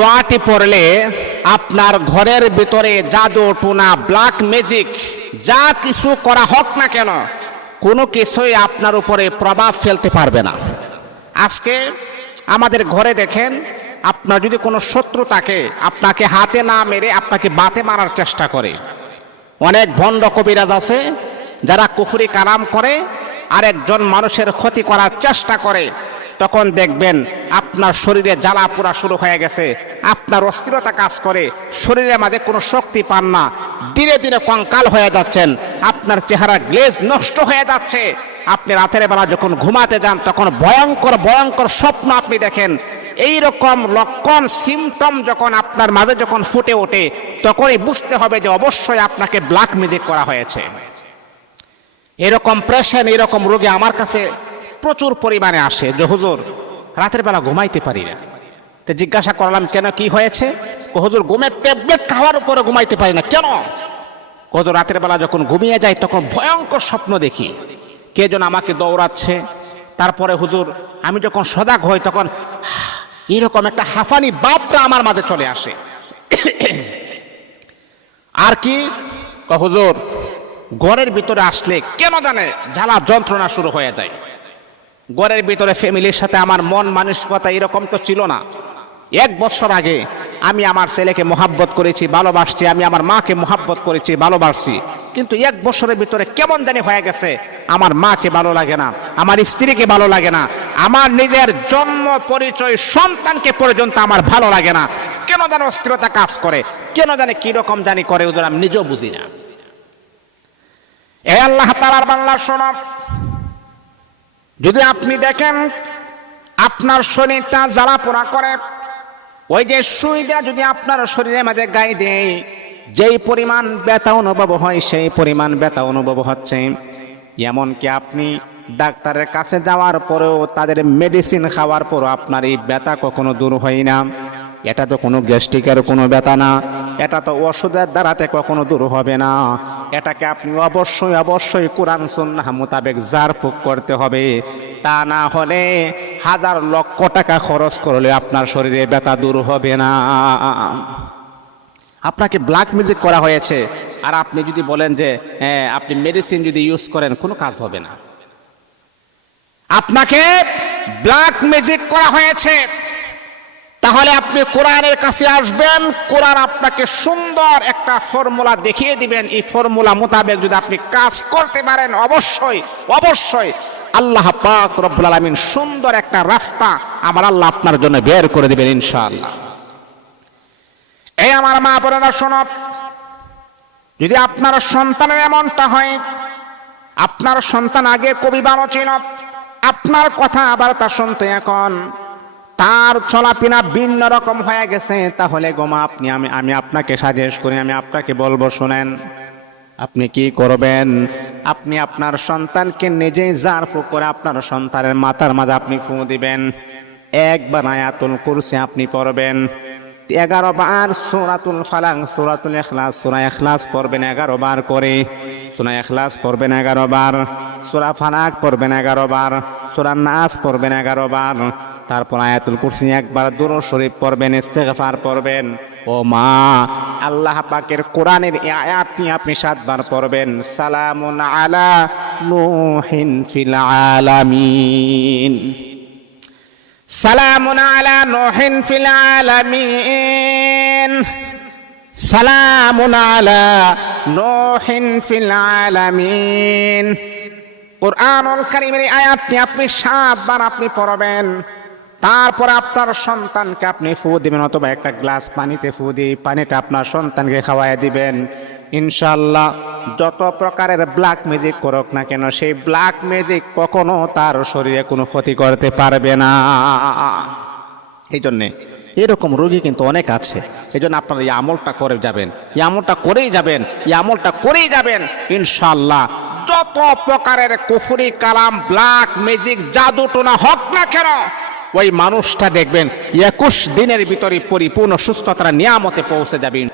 দোয়াটি পড়লে আপনার ঘরের ভিতরে জাদু টোনা ব্ল্যাক ম্যাজিক যা কিছু করা হোক না কেন কোনো কিছুই আপনার উপরে প্রভাব ফেলতে পারবে না। আজকে আমাদের ঘরে দেখেন, আপনার যদি কোনো শত্রু থাকে আপনাকে হাতে না মেরে আপনাকে বাতে মারার চেষ্টা করে। অনেক ভণ্ড কবিরাজ আছে যারা কুফরি কালাম করে আর একজন মানুষের ক্ষতি করার চেষ্টা করে। তখন দেখবেন আপনার শরীরে জ্বালা পোড়া শুরু হয়ে গেছে, আপনার অস্থিরতা কাজ করে, শরীরের মাঝে কোনো শক্তি পান না, ধীরে ধীরে কঙ্কাল হয়ে যাচ্ছেন, আপনার চেহারা গ্লেজ নষ্ট হয়ে যাচ্ছে। আপনি রাতের বেলা যখন ঘুমাতে যান তখন ভয়ঙ্কর ভয়ঙ্কর স্বপ্ন আপনি দেখেন। এই রকম লক্ষণ সিমটম যখন আপনার মাঝে যখন ফুটে ওঠে তখনই বুঝতে হবে যে অবশ্যই আপনাকে ব্ল্যাক ম্যাজিক করা হয়েছে। এরকম পেশেন্ট, এরকম রোগী আমার কাছে প্রচুর পরিমাণে আসে যে হুজুর রাতের বেলা ঘুমাইতে পারি না। তো জিজ্ঞাসা করলাম কেন, কি হয়েছে? হুজুর ঘুমের ট্যাবলেট খাওয়ার উপরে ঘুমাইতে পারি না। কেন? হুজুর রাতের বেলা যখন ঘুমিয়ে যাই তখন ভয়ঙ্কর স্বপ্ন দেখি, কে যেন আমাকে দৌড়াচ্ছে। তারপরে হুজুর আমি যখন সজাগ হই তখন এরকম একটা হাঁফানি বাপটা আমার মাঝে চলে আসে। আর কি হুজুর ঘরের ভিতরে আসলে কেন জানে জ্বালা যন্ত্রণা শুরু হয়ে যায়। ঘরের ভিতরে ফ্যামিলির সাথে আমার মন মানসিকতা এরকম তো ছিল না। 1 বছর আগে আমি আমার ছেলেকে মোহাব্বত করেছি, ভালোবাসছি, আমি আমার মাকে মোহাব্বত করেছি, ভালোবাসছি, কিন্তু 1 বছরের ভিতরে কেমন জানি হয়ে গেছে আমার মাকে ভালো লাগে না, আমার স্ত্রীকে ভালো লাগে না, আমার নিজের জন্ম পরিচয় সন্তানকে পর্যন্ত আমার ভালো লাগে না। কেন জানি অস্থিরতা কাজ করে, কেন জানি কিরকম জানি করে, ওদের আমি নিজেও বুঝি না। এ আল্লাহ তাআলার বান্দা শোনো, যদি আপনি দেখেন আপনার শরীরটা জ্বালা পোড়া করে, ওই যে সুই দেয়া যদি আপনার শরীরের মাঝে গায়ে দেয়, যেই পরিমাণ ব্যথা অনুভব হয় সেই পরিমাণ ব্যথা অনুভব হচ্ছে, এমনকি আপনি ডাক্তারের কাছে যাওয়ার পরেও তাদের মেডিসিন খাওয়ার পরও আপনার এই ব্যথা কখনো দূর হয় না। এটা তো কোনো গ্যাস্ট্রিকের কোনো ব্যথা না, এটা তো ওষুধের দ্বারাতে কখনো দূর হবে না। এটাকে আপনি অবশ্যই অবশ্যই কোরআন সুন্নাহ মোতাবেক জারফুক করতে হবে। তা না হলে 1000 লক্ষ টাকা খরচ করলে আপনার শরীরে ব্যথা দূর হবে না। আপনাকে ব্ল্যাক ম্যাজিক করা হয়েছে, আর আপনি যদি বলেন যে আপনি মেডিসিন যদি ইউজ করেন কোনো কাজ হবে না। আপনাকে ব্ল্যাক ম্যাজিক করা হয়েছে, তাহলে আপনি কোরআনের কাছে আসবেন, কোরআন আপনাকে সুন্দর একটা ফর্মুলা দেখিয়ে দিবেন। এই ফর্মুলা মোতাবেক যদি আপনি কাজ করতে পারেন অবশ্যই অবশ্যই আল্লাহ পাক রব্বুল আলামিন সুন্দর একটা রাস্তা আমার আল্লাহ আপনার জন্য বের করে দিবেন ইনশাআল্লাহ। এই আমার মা বোনেরা শোনো, যদি আপনার সন্তানের এমনটা হয়, আপনার সন্তান আগে কবি বানো ছিল, আপনার কথা আবার তা শুনতে এখন তার চলাফেরা ভিন্ন রকম হয়ে গেছে, তাহলে গোমা আমি আপনাকে সাজেস্ট করি, আমি আপনাকে বলবো শুনেন, আপনি কি করবেন? আপনি আপনার সন্তানকে নিজেই জারফুক করে আপনার সন্তানের মাথার মাঝে আপনি ফু দিবেন। 1 বার আয়াতুল কুরসি আপনি পড়বেন, 11 বার সূরাতুল ফালাক, সূরাতুল ইখলাস, সূরা ইখলাস পড়বেন 11 বার করে, সূরা ইখলাস পড়বেন 11 বার, সূরা ফালাক পড়বেন 11 বার, সূরা নাস পড়বেন 11 বার, তারপর আয়াতুল কুরসি 1 বার, দুরূদ শরীফ পড়বেন, ইস্তেগফার পড়বেন। ও মা, আল্লাহ পাকের কোরআনের এই আয়াতটি আপনি 7 বার পড়বেন, সালামুন আলা নূহিন ফিল আলামিন, সালামুন আলা নূহিন ফিল আলামিন, সালামুন আলা নূহিন ফিল আলামিন। কুরআনুল কারীমের আয়াতটি আপনি 7 বার আপনি পড়বেন। তারপর আপনার সন্তানকে আপনি ফু দিবেন, অথবা একটা গ্লাস পানিতে ফু দিয়ে পানিটা আপনার সন্তানকে খাওয়াই দিবেন। ইনশাআল্লাহ যত প্রকারের ব্ল্যাক ম্যাজিক করুক না কেন, সেই ব্ল্যাক ম্যাজিক কখনো তার শরীরে কোনো ক্ষতি করতে পারবে না। এই জন্যে এরকম রোগী কিন্তু অনেক আছে। এই জন্য আপনারা এই আমলটা করে যাবেন, এই আমলটা করেই যাবেন, এই আমলটা করেই যাবেন। ইনশাআল্লাহ যত প্রকারের কুফরি কালাম, ব্ল্যাক ম্যাজিক, জাদু টোনা হোক না কেন, ওই মানুষটা দেখবেন 21 দিনের ভিতরে পরিপূর্ণ সুস্থতার নিয়ামতে পৌঁছে যাবেন।